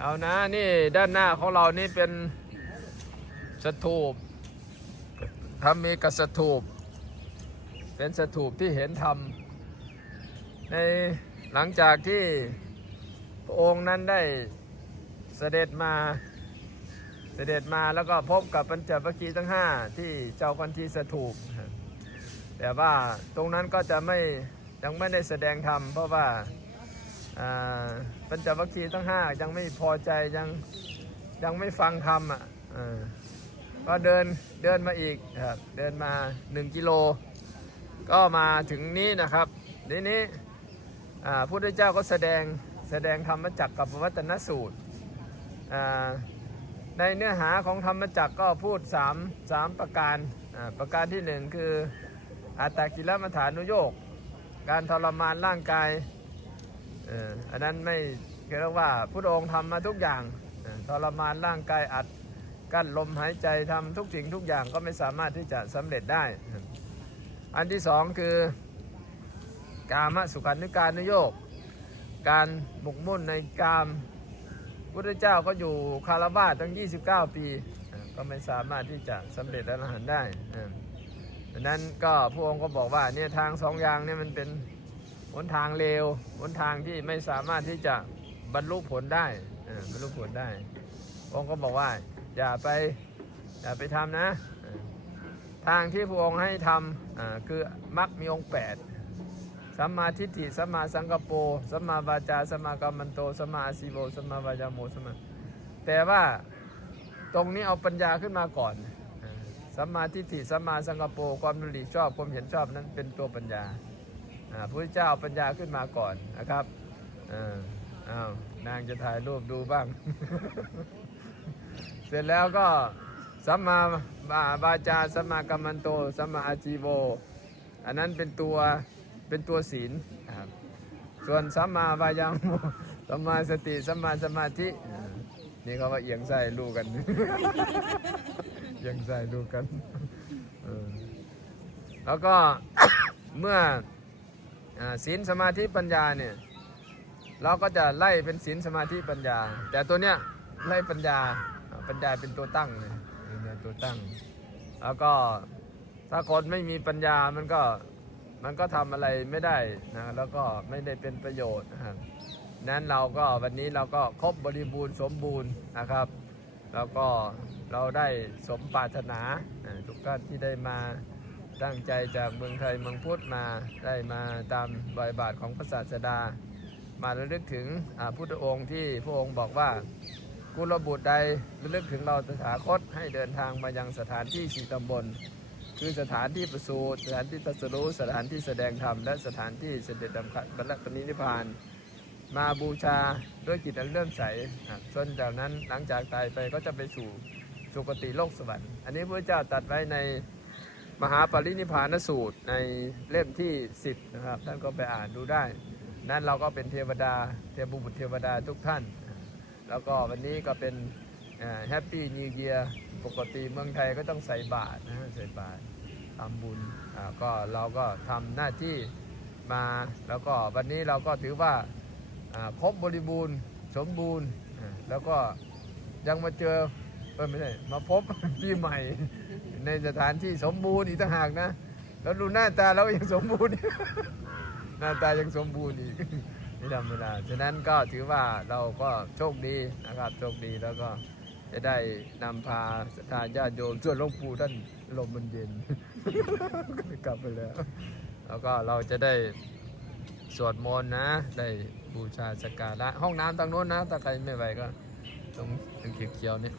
เอานะนี่ด้านหน้าของเรานี่เป็นสถูปทำมีกสถูป เป็นสถูปที่เห็นธรรมในหลังจากที่พระองค์นั้นได้เสด็จมาเสด็จมาแล้วก็พบกับปัญจวัคคีย์ทั้งห้าที่เจ้ากันทีสถูปแต่ว่าตรงนั้นก็จะไม่ยังไม่ได้แสดงธรรมเพราะว่า ปัญจวัคคีย์ทั้งห้ายังไม่พอใจยังยังไม่ฟังธรรมอะก็เดินเดินมาอีกครับเดินมาหนึ่งกิโล ก็มาถึงนี้นะครับทีนี้พระพุทธเจ้าก็แสดงแสดงธรรมจักรกับวัตนสูตร ในเนื้อหาของธรรมจักรก็พูดสามสามประการ ประการที่หนึ่งคืออัตตกิลมัฐานุโยก การทรมานร่างกาย เอออันนั้นไม่เรียกว่าพระองค์ทำมาทุกอย่างทรมานร่างกายอัดกั้นลมหายใจทำทุกสิ่งทุกอย่างก็ไม่สามารถที่จะสำเร็จได้ อันที่สองคือกามสุขันิการนโยก การหมกมุ่นในกามพุทธเจ้าก็อยู่คารวาสตั้ง 29 ปีเอ่อก็ไม่สามารถที่จะสำเร็จอรหันต์ได้ดังนั้นก็พระองค์ก็บอกว่าเนี่ยทางสองอย่างเนี่ยมันเป็น หนทางเลวหนทางที่ไม่สามารถที่จะบรรลุผลได้บรรลุผลได้ องค์ก็บอกว่า อย่าไปอย่าไปทำนะ ทางที่พระองค์ให้ทำคือมรรคมีองค์แปดสัมมาทิฏฐิสัมมาสังกปรสัมมาวาจาสัมมากัมมันโตสัมมาอาชีโวสัมมาวายาโมสัมมาแต่ว่าตรงนี้เอาปัญญาขึ้นมาก่อนสัมมาทิฏฐิสัมมาสังกปรความดำริชอบความเห็นชอบนั้นเป็นตัวปัญญา พระพุทธเจ้าปัญญาขึ้นมาก่อนนะครับอ้าวนางจะถ่ายรูปดูบ้าง เสร็จแล้วก็สัมมาบาจาสัมมากัมมันโตสัมมาอาชีโว อันนั้นเป็นตัวเป็นตัวศีลครับส่วนสัมมาบายามโมสัมมาสติสัมมาสมาธิ นี่เขาว่าเอียงไส้ลูกกัน เอียงไส้ลูกกันแล้วก็เมื่อ ศีลสมาธิปัญญาเนี่ยเราก็จะไล่เป็นศีลสมาธิปัญญา แต่ตัวเนี้ยไล่ปัญญาปัญญาเป็นตัวตั้งเลยเป็นตัวตั้ง แล้วก็ถ้าคนไม่มีปัญญามันก็มันก็ทำอะไรไม่ได้นะแล้วก็ไม่ได้เป็นประโยชน์นะครับนั้นเราก็วันนี้เราก็ครบบริบูรณ์สมบูรณ์นะครับ แล้วก็เราได้สมปรารถนาทุกท่านที่ได้มา ตั้งใจจากเมืองไทยเมืองพุทธมาได้มาตามบอยบาทของพระศาสดา มาระลึกถึงพุทธองค์ที่พระองค์บอกว่ากุลบุตรใดระลึกถึงเราตถาคตให้เดินทางมายังสถานที่สี่ตำบล คือสถานที่ประสูติสถานที่ตรัสรู้สถานที่แสดงธรรมและสถานที่เสด็จดำคัดบรรลุปณิพพาน มาบูชาด้วยจิตอันเลื่อมใสอะจนจากนั้นหลังจากตายไปก็จะไปสู่สุคติโลกสวรรค์ อันนี้พระเจ้าตัดไว้ใน มหาปรินิพานสูตรในเล่มที่ 10 นะครับ ท่านก็ไปอ่านดูได้ นั้นเราก็เป็นเทวดา เทพบุตรเทวดาทุกท่าน แล้วก็วันนี้ก็เป็นแฮปปี้นิวเยียร์ปกติเมืองไทยก็ต้องใส่บาตรนะใส่บาตรทำบุญก็เราก็ทำหน้าที่มาแล้วก็วันนี้เราก็ถือว่าครบบริบูรณ์สมบูรณ์แล้วก็ยังมาเจอ เออไม่ใช่มาพบปีใหม่ ในสถานที่สมบูรณ์อีกต่างหากนะ แล้วดูหน้าตาเรายังสมบูรณ์ หน้าตายังสมบูรณ์อีกไม่ธรรมดาฉะนั้นก็ถือว่าเราก็โชคดีนะครับโชคดีแล้วก็จะได้นำพาศรัทธาญาติโยมส่วนหลวงปู่ท่านลมมันเย็นกลับไปแล้ว แล้วก็เราจะได้สวดมนต์นะ ได้บูชาสักการะห้องน้ำตรงโน้นนะถ้าใครไม่ไหวก็ตรงตรงเขียวๆเนี่ย